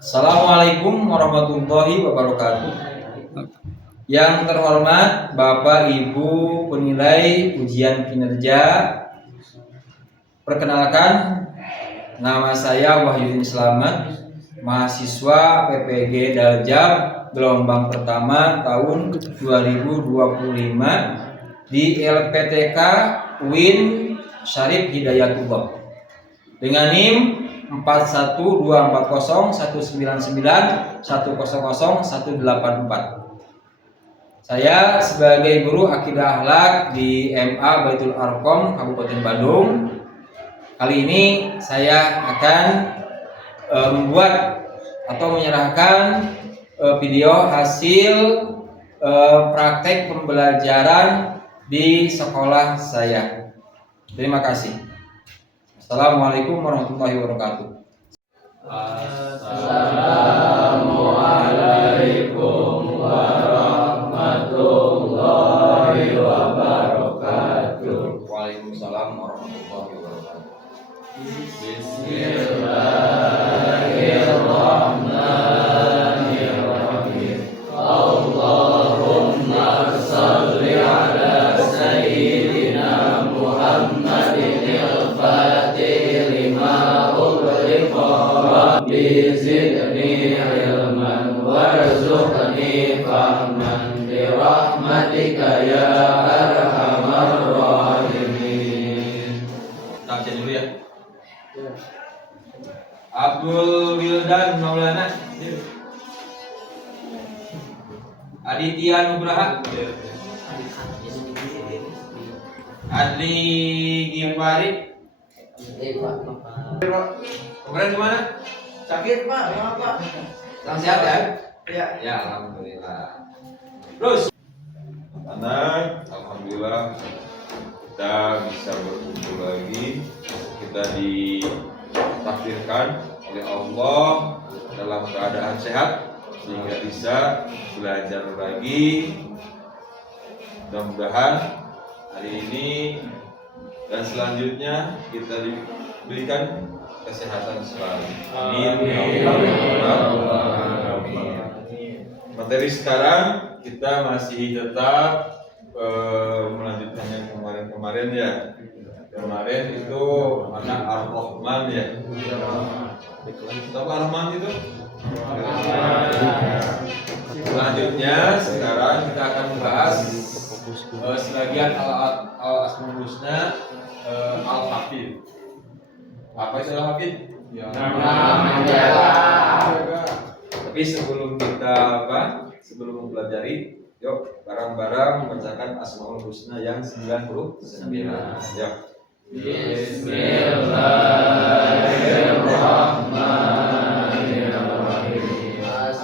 Assalamualaikum warahmatullahi wabarakatuh. Yang terhormat Bapak Ibu penilai ujian kinerja, perkenalkan nama saya Wahyudin Slamet, mahasiswa PPG Daljab gelombang pertama tahun 2025 di LPTK UIN Syarif Hidayatullah dengan NIM 41240199100184. Saya sebagai guru akidah akhlak di MA Baitul Arqam Kabupaten Bandung. Kali ini saya akan membuat atau menyerahkan video hasil praktek pembelajaran di sekolah saya. Terima kasih. Assalamualaikum warahmatullahi wabarakatuh. Assalamualaikum warahmatullahi wabarakatuh. Waalaikumsalam warahmatullahi wabarakatuh. Bismillahirrahmanirrahim. Allahumma shalli ala sayyidina Muhammadin al-Fatih lima ughliqa. Rabbi zidni ilman warzuqni fahman bi rahmatika ya arhamar rahimin. Baca dulu ya. Abdul Wildan Maulana, Aditya Nugraha, Adli Gifari. Kemarin gimana? Sakit Pak, ya Pak. Sang sehat ya? Ya. Ya, alhamdulillah. Terus Anak, alhamdulillah kita bisa berkumpul lagi. Kita ditakdirkan oleh Allah dalam keadaan sehat sehingga bisa belajar lagi. Mudah-mudahan hari ini dan selanjutnya kita diberikan kesehatan selalu. Amin. Ya Allah. Materi sekarang kita masih tetap melanjutkan yang kemarin ya. Kemarin itu anak Ar-Rahman ya. Apa Ar-Rahman itu? Selanjutnya sekarang kita akan membahas sebagian al-asmaul husna al-hafid. Apa itu al-hafid? Ya. Tapi sebelum kita sebelum mempelajari, yuk bareng-bareng membacakan Asmaul Husna yang 99. Ya. Bismillahirrahmanirrahim.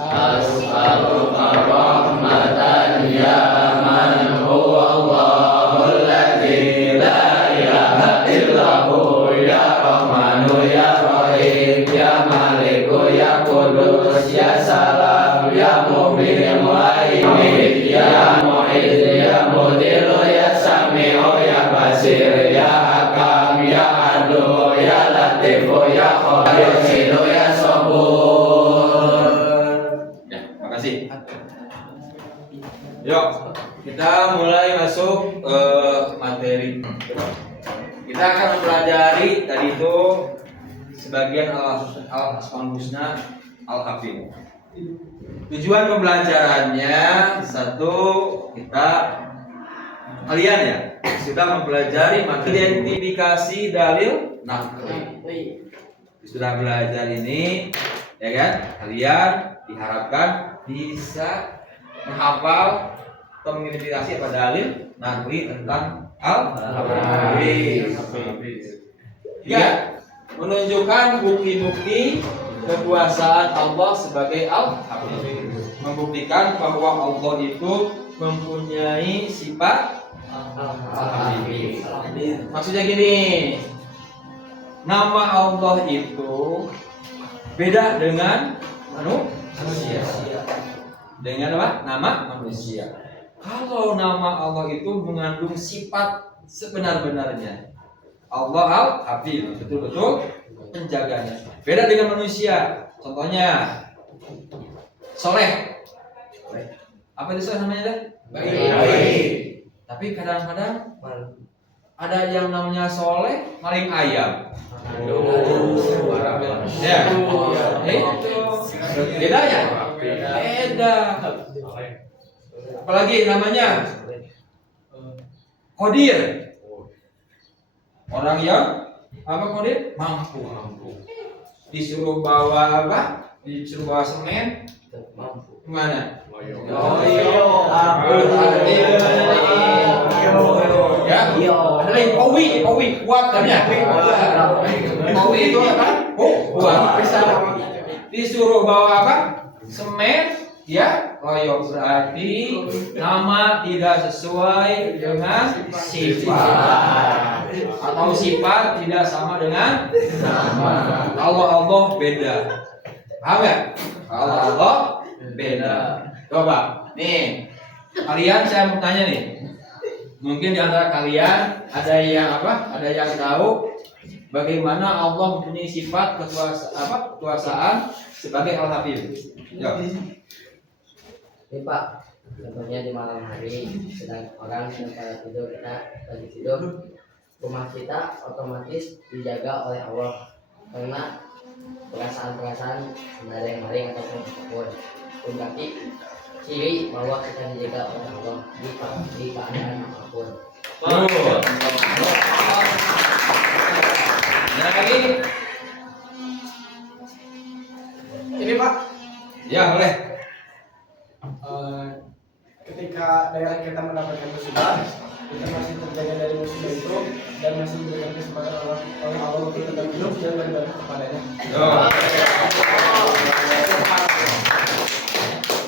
As'aluka rahmatan ya man huwa Allahul ladzi la ilaha illahu ya Rahmanu ya Rahim ya Maliku ya Qudus ya Salam ya Mu'min Mu'aimin ya Mu'iz ya Mudillu ya Sami'u ya Basir ya Hakam ya Adu ya Latifu ya Khabir ya Sabur. Ya, makasih. Yuk, kita mulai masuk materi. Kita akan mempelajari tadi itu sebagian al-asmaul husna al-hafid. Tujuan pembelajarannya satu, kalian ya sudah mempelajari materi identifikasi dalil naqli. Sudah belajar ini ya kan? Kalian diharapkan bisa menghafal atau mengidentifikasi apa dalil naqli tentang al-hafid. Ya, menunjukkan bukti-bukti kekuasaan Allah sebagai al-hafid. Membuktikan bahwa Allah itu mempunyai sifat al-hafid. Maksudnya gini, nama Allah itu beda dengan manusia. Dengan apa? Nama manusia. Kalau nama Allah itu mengandung sifat sebenar-benarnya, Allah al-hafid, betul-betul penjaganya. Beda dengan manusia. Contohnya soleh. Apa itu soleh namanya teh? Baik. Tapi kadang-kadang ada yang namanya soleh maling ayam. Ya, itu beda ya? Beda. Apalagi namanya Qadir. Orang yang apa Qadir? Mampu. Disuruh bawa apa? Disuruh bawa semen. Kemana? Ya, ada lagi Kowi kuat kan ya? Kowi itu apa? Kuat. Disuruh bawa apa? Semen, ya, loyok berarti nama tidak sesuai dengan sifat atau sifat tidak sama dengan nama. Allah beda. Paham ya? Allah beda. Coba, nih, kalian saya mau tanya nih. Mungkin di antara kalian ada yang apa? Ada yang tahu bagaimana Allah mempunyai sifat kekuasaan sebagai Al-Hafiz? Ya. Ini Pak, contohnya di malam hari sedang orang pada tidur, kita lagi tidur, rumah kita otomatis dijaga oleh Allah karena perasaan-perasaan tidak ada yang maling ataupun apapun. Itu berarti ciri bahwa kita dijaga oleh Allah di keadaan apapun. Yang lagi? Ini Pak, Ya boleh. ketika daerah kita mendapatkan musibah, kita masih terjaga dari musibah itu dan masih diberikan kesempatan oleh Allah untuk tetap hidup dan beribadah kepadanya.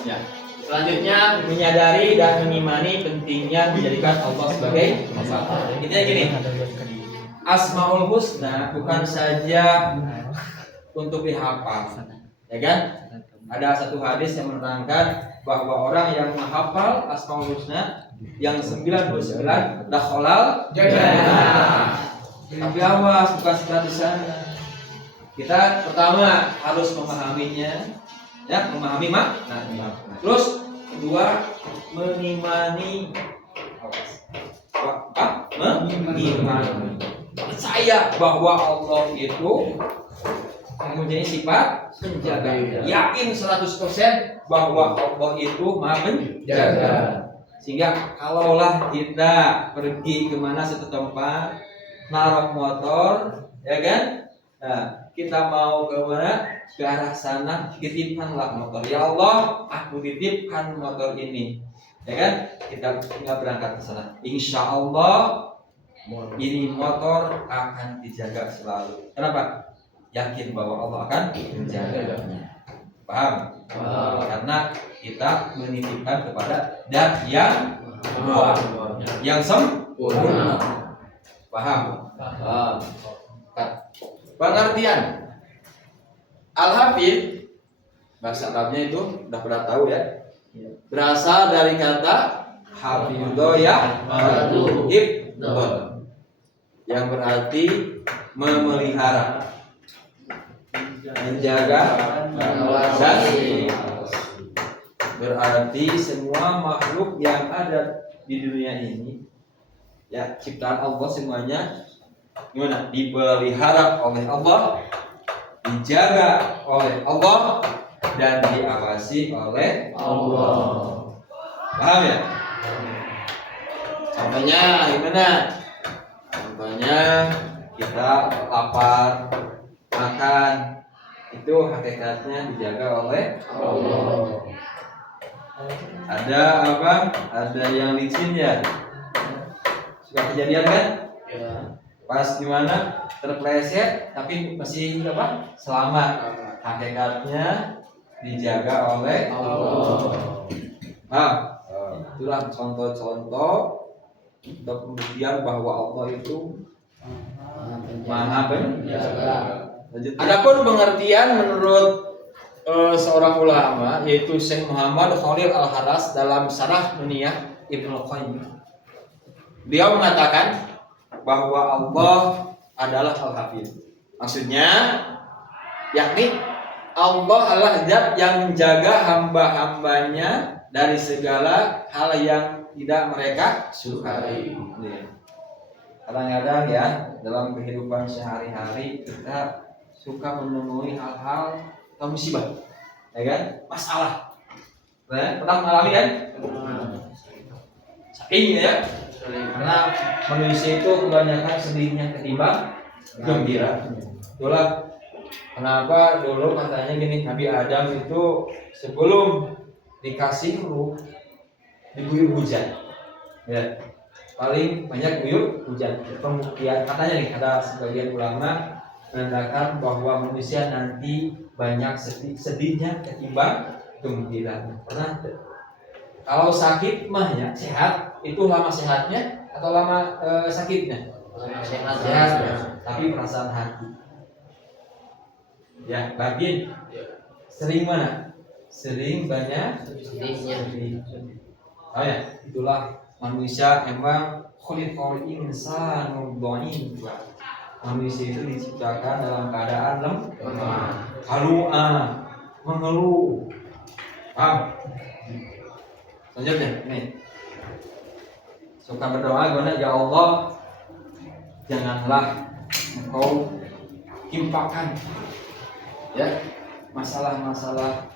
Ya. Selanjutnya menyadari dan mengimani pentingnya menjadikan Allah sebagai Allah. Intinya gini, Asmaul Husna bukan saja untuk dihafal, ya kan? Ada satu hadis yang menerangkan bahwa orang yang menghafal Asmaul Husna yang 99 dakhalal jannah. Tapi awas, bukan sekedar di sana. Kita pertama harus memahaminya, ya, memahami maknanya. Terus kedua, mengimani mengimani percaya bahwa Allah itu mempunyai sifat penjaga. Yakin 100% bahwa Allah itu Maha Penjaga. Sehingga kalaulah kita pergi kemana satu tempat, naruh motor, ya kan? Nah, kita mau ke mana? Ke arah sana, titipkanlah motor. Ya Allah, aku titipkan motor ini. Ya kan? Kita tinggal berangkat ke sana. Insya Allah ini motor akan dijaga selalu. Kenapa? Yakin bahwa Allah akan menjaganya. Paham? Karena kita menitipkan kepada Dat yang kuat, yang sempurna. Paham? Pengertian Al-Hafidh, bahasa Arabnya itu udah pernah tahu ya. Berasal dari kata hafidho ya hifdhon, yang berarti memelihara, menjaga, mengawasi. Berarti semua makhluk yang ada di dunia ini, ya, ciptaan Allah semuanya gimana? Dipelihara oleh Allah, dijaga oleh Allah, dan diawasi oleh Allah. Paham ya? Contohnya gimana? Contohnya kita lapar, makan, itu hakikatnya dijaga oleh Allah. Ada apa? Ada yang licin ya? Suka kejadian kan? Pas gimana? Terpleset tapi masih apa? Selamat. Hakikatnya dijaga oleh Allah. Itulah contoh-contoh untuk pembuktian bahwa Allah itu Maha Penjaga. Adapun pengertian menurut seorang ulama yaitu Syekh Muhammad Khalil Al-Haras dalam Syarah Nuniyah Ibnu Qayyim. Beliau mengatakan bahwa Allah adalah Al-Hafidh. Maksudnya yakni Allah adalah zat yang menjaga hamba-hambanya dari segala hal yang tidak mereka sukai. Kadang-kadang ya dalam kehidupan sehari-hari kita suka menemui hal-hal atau musibah, ya kan? Masalah. Pernah mengalami kan? Saking ya. Karena manusia itu kebanyakan sedihnya ketimbang gembira. Itulah kenapa dulu katanya gini, Nabi Adam itu sebelum dikasih ruh diguyur hujan. Ya. Paling banyak guyur hujan. Pembuktian katanya nih ada sebagian ulama mengatakan bahwa manusia nanti banyak sedihnya ketimbang gembira. Pernah? Kalau sakit mah ya sehat, itu lama sehatnya atau lama sakitnya? Sehat ya. Tapi perasaan hati. Ya, bagian sering mana? Sering banyak sedih. Oh ya, itulah manusia emang khuliqal insanu dha'ifa. Manusia itu diciptakan dalam keadaan lemah, haluan, mengeluh. Paham? Selanjutnya, nih. Suka berdoa gimana? Ya Allah, janganlah Engkau timpakan ya masalah-masalah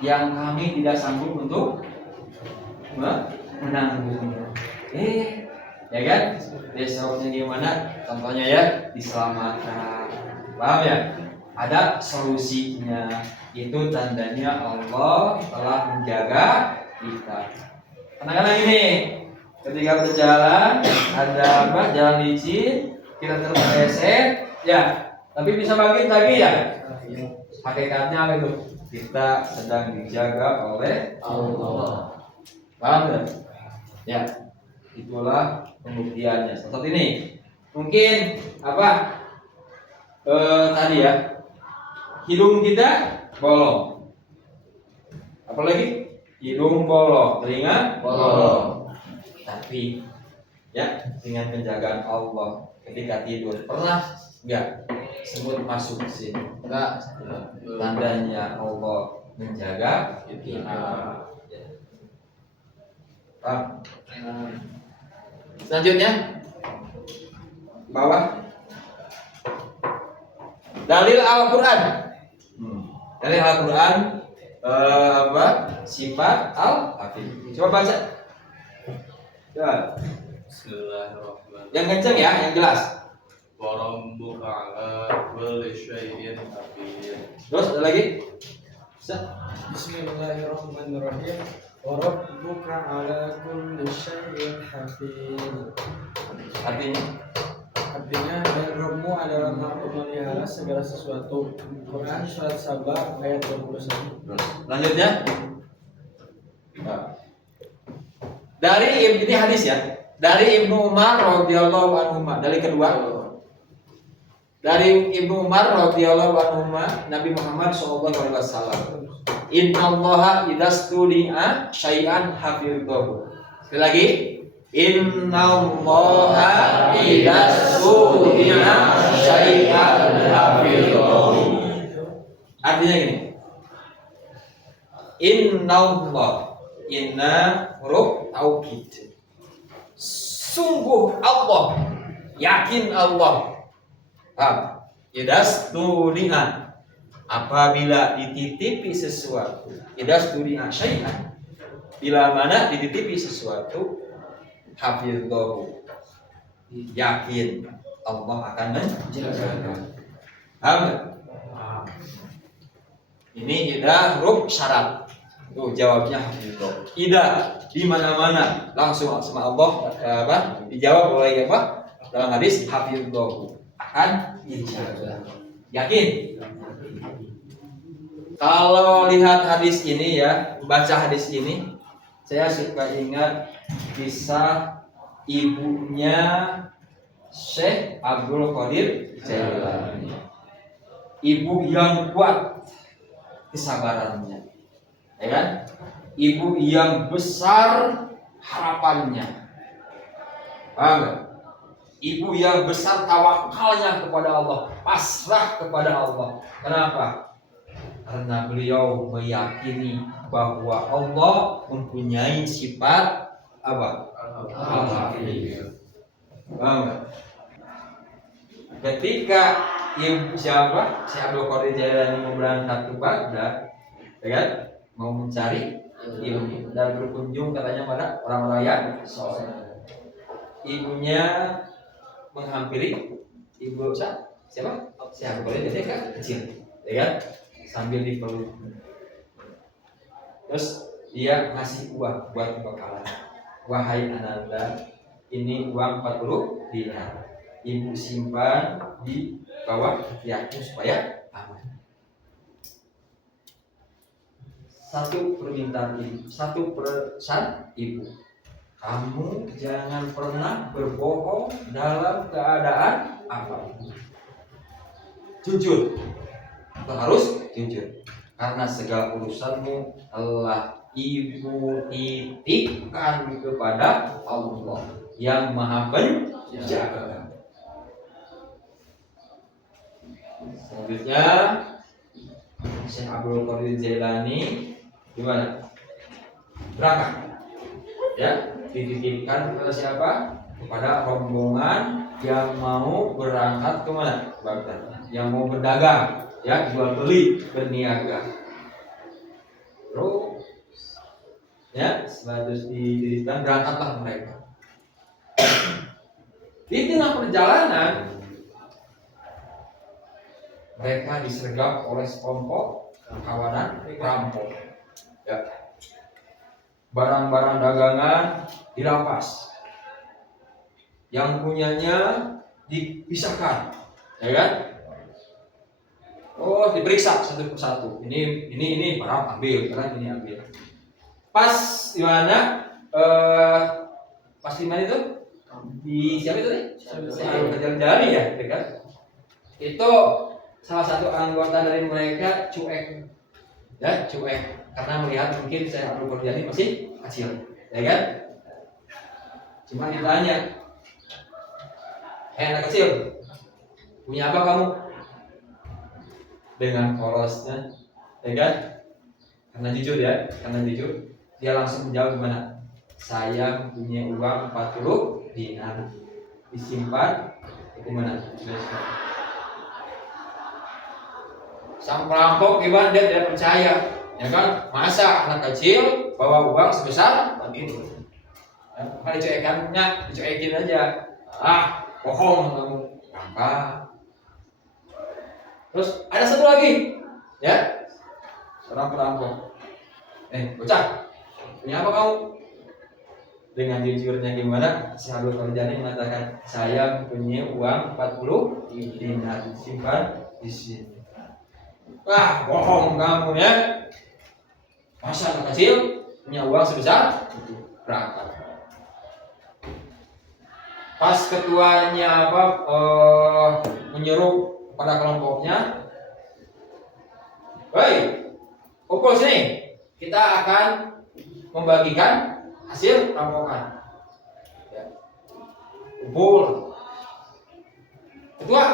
yang kami tidak sanggup untuk menanggungnya. Ya kan? Besoknya gimana? Contohnya ya, diselamatkan. Paham ya? Ada solusinya. Itu tandanya Allah telah menjaga kita. Kadang-kadang ini, ketika berjalan ada apa? Jalan licin, kita terpeleset, ya. Tapi bisa bangkit lagi ya. Hakikatnya itu kita sedang dijaga oleh Allah. Paham ya? Ya, itulah pembuktiannya. Seperti ini, mungkin apa? Tadi ya, hidung kita bolong. Apalagi hidung bolong, telinga bolong. Tapi ya dengan penjagaan Allah ketika tidur pernah enggak semut masuk sini? Enggak. Tandanya Allah menjaga kita. Paham? Selanjutnya bawah dalil Al-Quran. Dalil Al-Quran apa? Sifat Al-Hafiz. Coba baca. Coba. Bismillahirrahmanirrahim. Yang kencang ya, yang jelas. Wa rabbuka ala kulli syai'in hafiz. Terus ada lagi? Bisa? Bismillahirrahmanirrahim. Wa rabbuka ala kulli syai'in hafiz. Artinya dan Rabbmu adalah Maha Pemelihara segala sesuatu. Quran surat Sabah ayat 21. Lanjutnya. Nah. Dari ini hadis ya. Dari Ibnu Umar radhiyallahu anhu, dari kedua. Dari Ibnu Umar radhiyallahu anhu, Nabi Muhammad sallallahu alaihi wasallam. Innallaha idastuli'a syai'an hafidhahu. Sekali lagi. Innallaha idastuli'a syai'an hafidhahu. Artinya gini. Inna huruf taukid. Sungguh Allah, yakin Allah. Idastuli'a, apabila dititipi sesuatu, idastuli'a syai'an, bila mana dititipi sesuatu, hafidhahu, yakin Allah akan menjaga. Paham? Ini idah huruf syarat. Tuh jawabnya hafidhahu. Idah di mana-mana langsung sama Allah dijawab oleh apa? Dalam hadis hafidhahu, akan dijaga. Yakin? Kalau lihat hadis ini ya, baca hadis ini, saya suka ingat kisah ibunya Syekh Abdul Qadir Jailani. Ibu yang kuat kesabarannya, ya kan? Ibu yang besar harapannya, paham gak? Ibu yang besar tawakalnya kepada Allah, pasrah kepada Allah. Kenapa? Karena beliau meyakini bahwa Allah mempunyai sifat apa? Al-Hafiz. Paham nggak? Ketika ibu siapa? Si Abdul Qadir Jailani mau berangkat ke Baghdad, ya kan? Mau mencari ilmu dan berkunjung katanya pada orang-orang yang soleh. Ibunya menghampiri ibu siapa? Si Abdul Qadir Jailani kan kecil, ya kan? Sambil dipeluk. Terus dia ngasih uang buat bekalan. Wahai Ananda, ini uang 40 dinar. Ibu simpan di bawah ketiakmu supaya aman. Satu permintaan ibu, satu pesan ibu. Kamu jangan pernah berbohong dalam keadaan apapun. Jujur. Itu harus jujur. Karena segala urusanmu telah ibu titipkan kepada Allah yang Maha Penjaga. Selanjutnya Syekh Abdul Qadir Jailani gimana? Berangkat. Ya, dititipkan kepada siapa? Kepada rombongan yang mau berangkat ke mana? Baghdad. Yang mau berdagang, ya, jual beli, berniaga. Terus ya, setelah dititipkan berangkatlah mereka. Di tengah perjalanan mereka disergap oleh sekelompok kawanan perampok. Ya. Barang-barang dagangan dirampas. Yang punyanya dipisahkan, ya kan? Oh, diperiksa satu persatu. Ini barang ambil, barang ini ambil. Pas di mana? Pas di mana itu? Di siapa itu nih? Jalan-jalan ya, kan? Itu salah satu anggota dari mereka cuek, ya cuek, karena melihat mungkin saya Abdul Qadir ini masih kecil, ya kan? Cuma ditanya, anak kecil, punya apa kamu? Dengan polosnya, ya kan? Karena jujur ya, dia langsung menjawab gimana? Saya punya uang 40 dinar disimpan itu mana? Sang perampok gimana dia tidak percaya, ya kan? Masa anak kecil bawa uang sebesar begitu? Kalau dicuekin aja, bohong kamu, gampang. Terus ada satu lagi, ya, seorang perampok. Bocah, punya apa kamu? Dengan jujurnya gimana? Si Abdul Qadir Jailani mengatakan, saya punya uang 40 dinar disimpan di sini. Wah, bohong kamu ya. Masa anak kecil punya uang sebesar itu? Berangkat. Pas ketuanya menyuruh pada kelompoknya, "Hei, kumpul sini. Kita akan membagikan hasil rampokan." Ya. Kumpul. Ketua,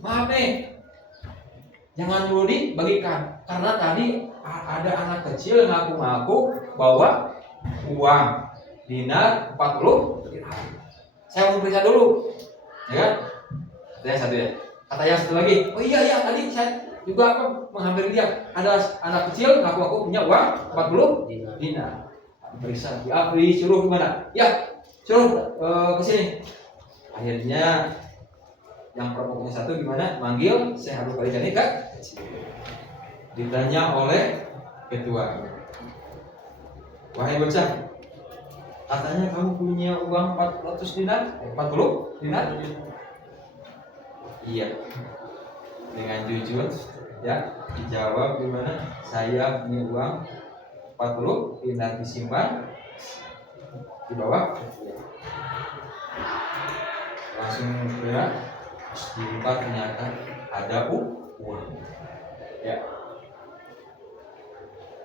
maaf nih, jangan dulu dibagikan karena tadi ada anak kecil ngaku-ngaku bawa uang dinar 40 dinar. Saya mau periksa dulu, ya kan? Katanya satu ya. Kata yang satu lagi, oh iya tadi saya juga menghampiri dia. Ada anak kecil ngaku-ngaku punya uang 40 dinar. Periksa, disuruh gimana? Ya, suruh ke sini. Akhirnya yang perampoknya satu gimana? Manggil saya Abdul Qadir Jailani kan? Ditanya oleh ketua, wahai bocah, katanya kamu punya uang 400 dinar? 40 dinar? Iya. Dengan jujur, ya, dijawab gimana? Saya punya uang 40 dinar disimpan di bawah. Langsung berat, dibuka ternyata ada uang. Ya.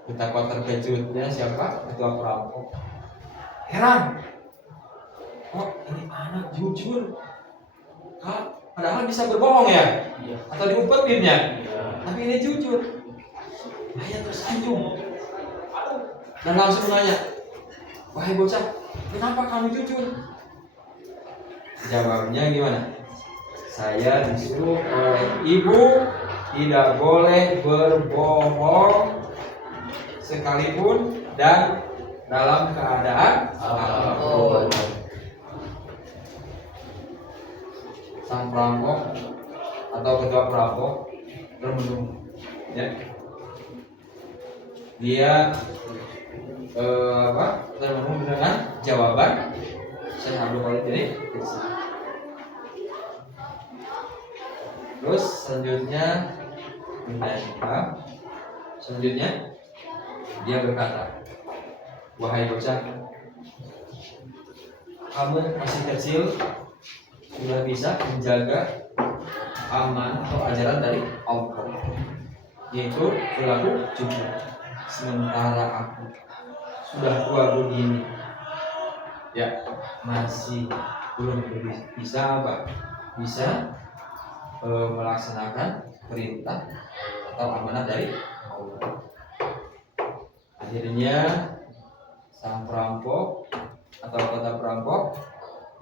Betapa terkejutnya siapa? Ketua perampok. Heran. Oh, ini anak jujur. Padahal bisa berbohong ya? Iya. Atau diumpetin ya? Iya. Tapi ini jujur. Ayah tersanjung dan langsung nanya, wahai bocah, kenapa kamu jujur? Jawabnya gimana? Saya disuruh oleh ibu tidak boleh berbohong sekalipun dan dalam keadaan apapun. Sang perampok atau ketua perampok termenung, ya. Dia termenung dengan jawaban Syekh Abdul Khalid ini. Terus selanjutnya dia berkata, wahai bocah, kamu masih kecil sudah bisa menjaga aman atau ajaran dari Allah, yaitu berlaku jujur. Sementara aku sudah tua begini, ya masih belum bisa melaksanakan perintah atau amanah dari Allah. Akhirnya sang perampok atau kota perampok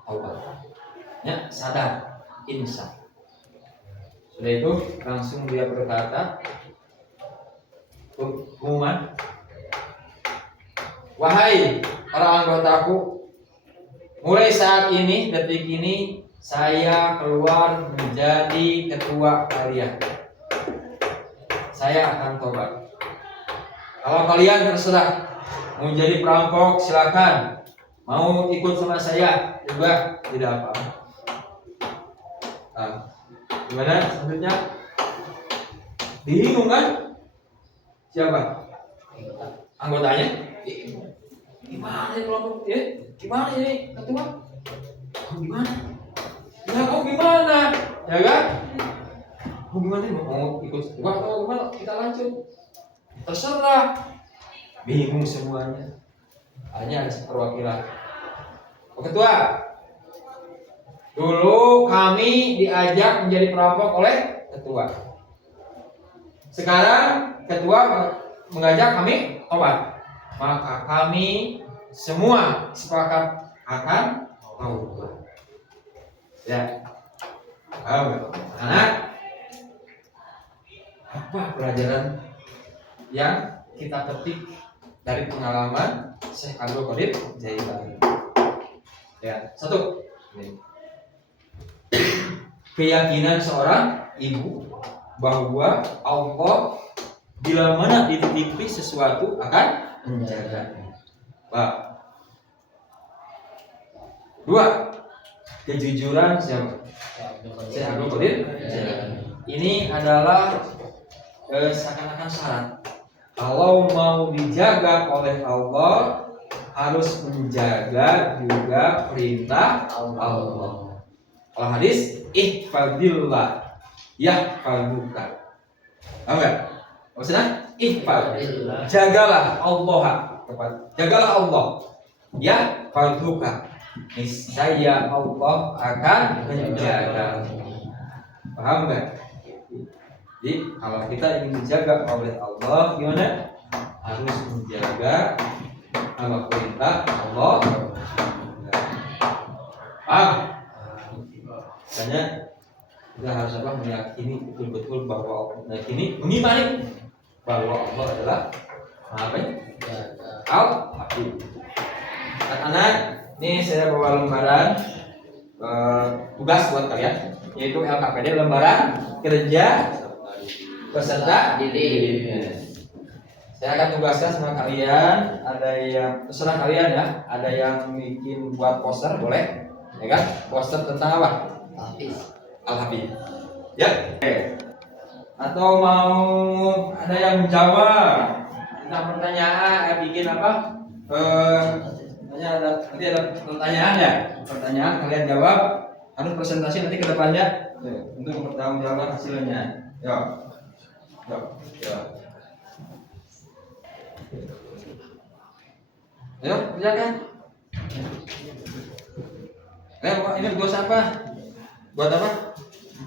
taubatnya sadar, insaf. Setelah itu langsung dia berkata, pengumuman, wahai para anggotaku, mulai saat ini, detik ini, saya keluar menjadi ketua kalian. Saya akan tobat. Kalau kalian terserah mau jadi perampok, silakan. Mau ikut sama saya juga tidak apa-apa. Nah, gimana selanjutnya? Bingung kan? Siapa? Anggotanya? Gimana ini kelompok? Gimana ini ketua? Gimana? Ya kau gimana? Ya kan? Mau gimana nih? Mau ikut ketua atau gimana? Kita lanjut. Terserah. Bingung semuanya. Hanya ada perwakilan. Ketua, dulu kami diajak menjadi perampok oleh ketua. Sekarang ketua mengajak kami tobat. Maka kami semua sepakat akan taubat. Ya, anak, apa pelajaran yang kita petik dari pengalaman Syekh Abdul Qadir Jailani? Ya, satu, keyakinan seorang ibu bahwa Allah bila mana dititipi sesuatu akan menjaganya. Dua, kejujuran siapa? Syekh Abdul Qadir Jailani. Ini adalah seakan-akan syarat. Kalau mau dijaga oleh Allah, harus menjaga juga perintah Allah. Kalau hadis, ihfadillah yahfaduka. Tahu nggak? Maksudnya ihfadillah, jagalah Allah, jagalah Allah, yahfaduka, niscaya Allah akan menjaga. Paham nggak? Jadi kalau kita ingin dijaga oleh Allah, gimana? Harus menjaga sama perintah Allah. Makanya kita harus meyakini betul-betul bahwa mengimani bahwa Allah adalah Al-Hakim. Anak-anak, ini saya bawa lembaran tugas buat kalian, yaitu LKPD, lembaran kerja peserta didik. Saya akan tugaskan sama kalian, ada yang terserah kalian ya, ada yang bikin buat poster boleh, ya kan? Poster tentang apa? Al-Hafiz. Ya. Atau mau ada yang menjawab tentang pertanyaan, bikin apa? Nanti ada pertanyaan ya. Pertanyaan kalian jawab, harus presentasi nanti ke depannya untuk mempertanggungjawabkan hasilnya. Ya. Ayo, kerjakan. Ini tugas apa? Buat apa?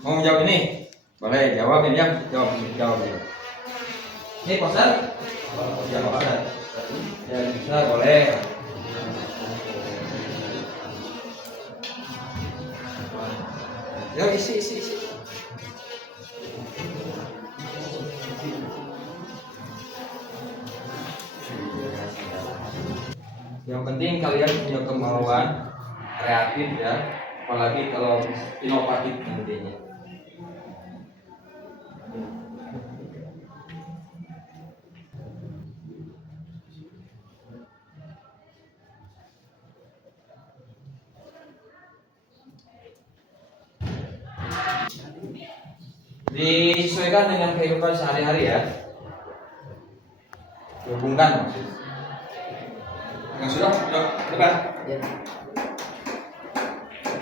Mau menjawab ini? Boleh, jawab ini ya. Jawab. Ini poster? Ya poster. Ya bisa boleh. Ya isi. Yang penting kalian punya kemauan kreatif ya, apalagi kalau inovatif nantinya. Disesuaikan dengan kehidupan sehari-hari ya. Hubungkan maksudnya. Yang sudah, depan. Ya.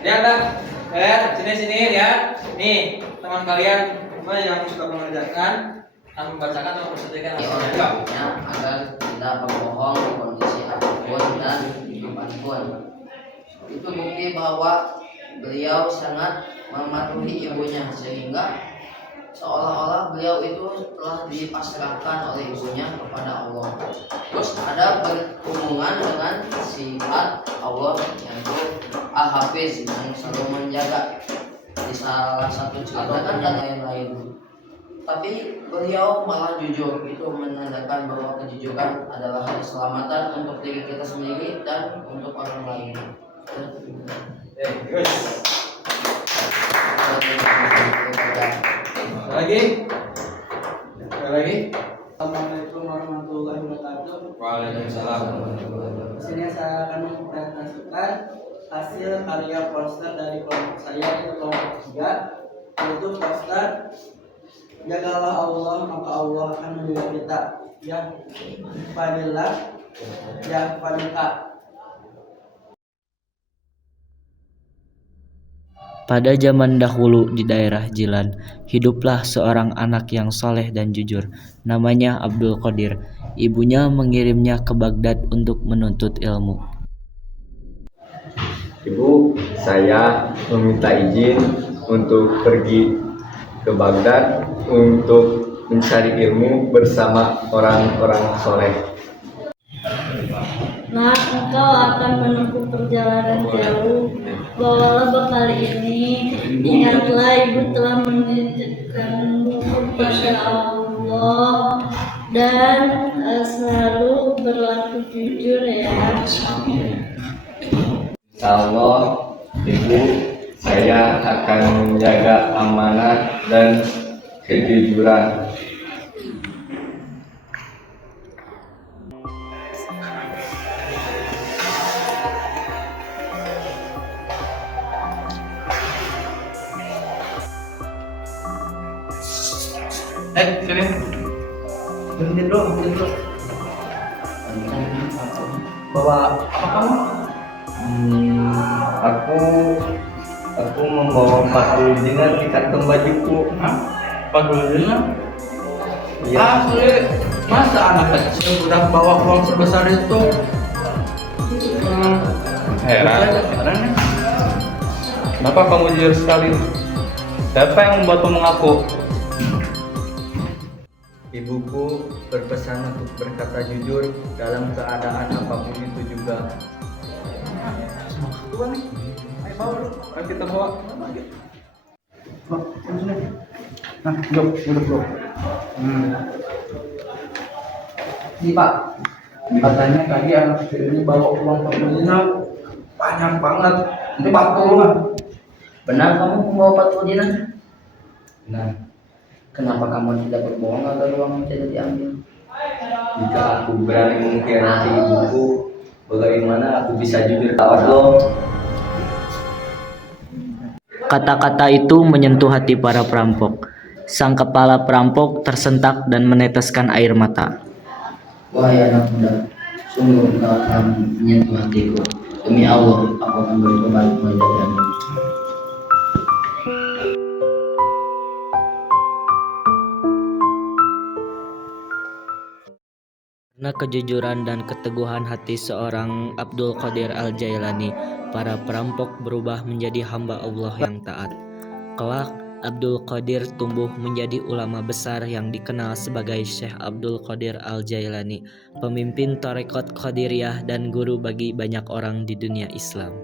Lihat dah, sini ya. Nih teman kalian apa yang suka mengerjakan akan membacakan atau memperhatikan hasilnya. Agar tidak berbohong di kondisi apapun dan kapanpun. Itu bukti bahwa beliau sangat mematuhi ibunya sehingga seolah-olah beliau itu telah dipasrahkan oleh ibunya kepada Allah. Terus ada berhubungan dengan sifat Allah yaitu Al-Hafiz yang selalu menjaga. Di salah satu cerita kan dan lain-lain. Tapi beliau malah jujur. Itu menandakan bahwa kejujuran adalah keselamatan untuk diri kita sendiri dan untuk orang lain. Lagi? Assalamualaikum warahmatullahi wabarakatuh. Waalaikumsalam. Di sini saya akan mempresentasikan hasil karya poster dari kelompok saya, yaitu kelompok 3, yaitu poster Jagalah Allah maka Allah akan menjaga kita. Ya Fadillah, ya Fadillah. Pada zaman dahulu di daerah Jilan, hiduplah seorang anak yang soleh dan jujur, namanya Abdul Qadir. Ibunya mengirimnya ke Baghdad untuk menuntut ilmu. Ibu, saya meminta izin untuk pergi ke Baghdad untuk mencari ilmu bersama orang-orang soleh. Nah, engkau akan menempuh perjalanan jauh. Bawalah bekal ini. Ingatlah ibu telah menitipkanmu kepada Allah dan selalu berlaku jujur ya. Allah, Ibu, saya akan menjaga amanah dan kejujuran. Sini. Berhenti dulu. Bawa apa kamu? Aku membawa 40 dinar di kantong bajuku. Pak Gulina. Iya. Asli, masa anak kecil udah bawa uang sebesar itu? Heran ya. Kenapa kamu jujur sekali? Siapa yang membuatmu mengaku? Ibuku berpesan untuk berkata jujur dalam keadaan apapun itu juga. Ayo kita bawa. Nah, duduk. Ini Pak, katanya tadi anak kecil ini bawa uang 40 dinar banyak banget. Ini Pak, tolong. Benar kamu membawa 40 dinar? Nah, Kenapa kamu tidak berbohong agar uang tidak diambil? jika aku berani mengkhianati ibuku, bagaimana aku bisa jujur tawar lo? Kata-kata itu menyentuh hati para perampok. Sang kepala perampok tersentak dan meneteskan air mata. Wahai anak muda, sungguh engkau telah menyentuh hatiku. Demi Allah, aku akan bertobat menjagamu. Karena kejujuran dan keteguhan hati seorang Abdul Qadir Al-Jailani, para perampok berubah menjadi hamba Allah yang taat. Kelak, Abdul Qadir tumbuh menjadi ulama besar yang dikenal sebagai Syekh Abdul Qadir Al-Jailani, pemimpin tarekat Qadiriyah dan guru bagi banyak orang di dunia Islam.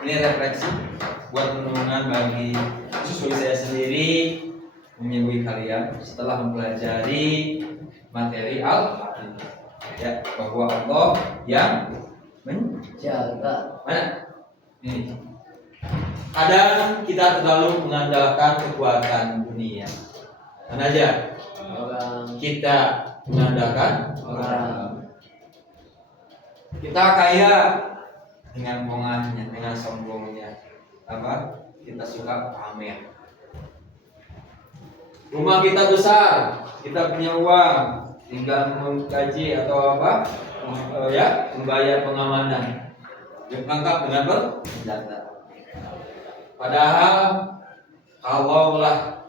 Ini refleksi buat renungan bagi khusus bagi saya sendiri, menyebut kalian setelah mempelajari materi Al-Fatihah, ya, bahwa Allah yang Jaga. mana? Ini. Kadang kita terlalu mengandalkan kekuatan dunia. Mana aja? Orang. Kita mengandalkan Orang. Kita kaya dengan bongahnya, dengan sombongnya. Apa? Kita suka pamer. Rumah kita besar, kita punya uang, tinggal menggaji atau apa? Membayar pengamanan. Lengkap dengan bersenjata. Padahal kalaulah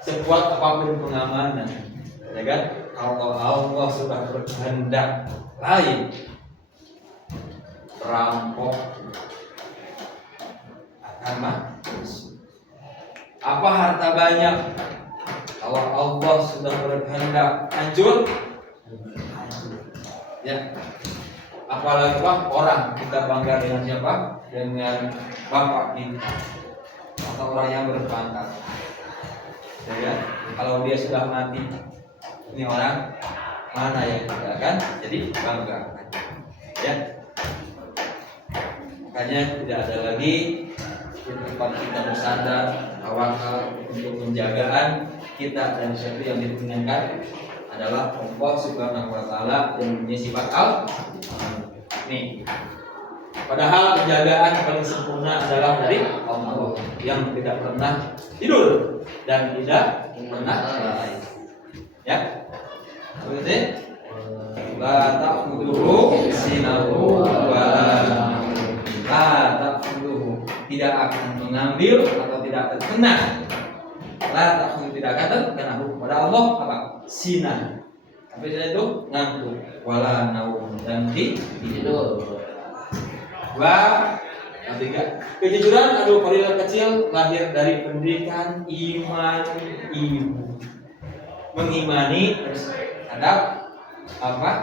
sekuat apapun pengamanan, ya kan? Kalau Allah sudah berkehendak lain, perampok akan mati. Apa harta banyak, kalau Allah sudah berkehendak hancur, ya. Apalagi orang kita bangga dengan siapa? Dengan bapak kita atau orang yang berpangkat. Ya, kalau dia sudah mati, ini orang mana yang kita kan jadi bangga, ya. Makanya tidak ada lagi tempat kita bersandar, tawakal untuk penjagaan kita dan sesuatu yang diinginkan adalah Allah Subhanahu wa taala yang punya sifat nih. Padahal penjagaan paling sempurna adalah dari Allah yang tidak pernah tidur dan tidak pernah lalai. Ya. Berarti la ta'khudhuhu sinatun wa la ta'khudhuhu, tidak akan mengambil atau tidak terkena. La ta'khudhuhu, tidak akan terkena pada Allah apa? Sinan. Tapi itu ngantuk, wala naum, dan tidur. Ketiga, kejujuran adalah fadilah kecil lahir dari pendidikan iman ibu. Mengimani terhadap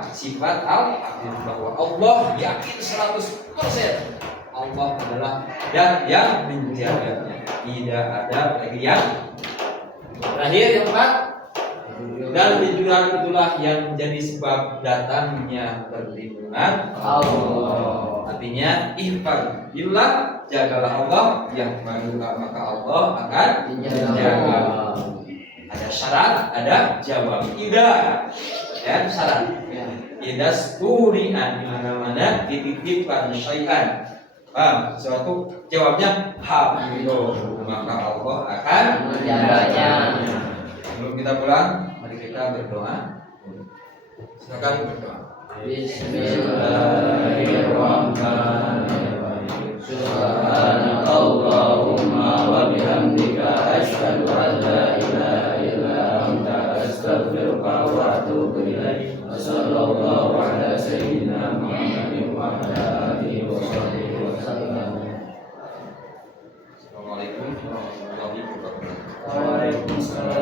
sifat al-hakim, bahwa Allah yakin 100% Allah adalah dan yang menjaganya. Tidak ada lagi yang terakhir, yang keempat, dan kejujuran itulah yang menjadi sebab datangnya perlindungan Allah. Artinya ihfaz billah, jagalah Allah, yang menjaga maka Allah akan menjaga. Ada syarat, ada jawab. Tidak, ya syarat. Tidak sturian, di mana-mana dititipkan syai'an. Suatu jawabnya hamdulillah, maka Allah akan menjaganya. Sebelum kita pulang, mari kita berdoa. Silakan berdoa. Bismillahirrahmanirrahim. Subhanakallahumma wa bihamdika asyhadu an la ilaha illa anta astaghfiruka wa atubu ilaik. Wassallallahu ala sayyidina Muhammadin wa ala alihi wa sahbihi wasallam. Assalamualaikum warahmatullahi wabarakatuh. Waalaikumsalam.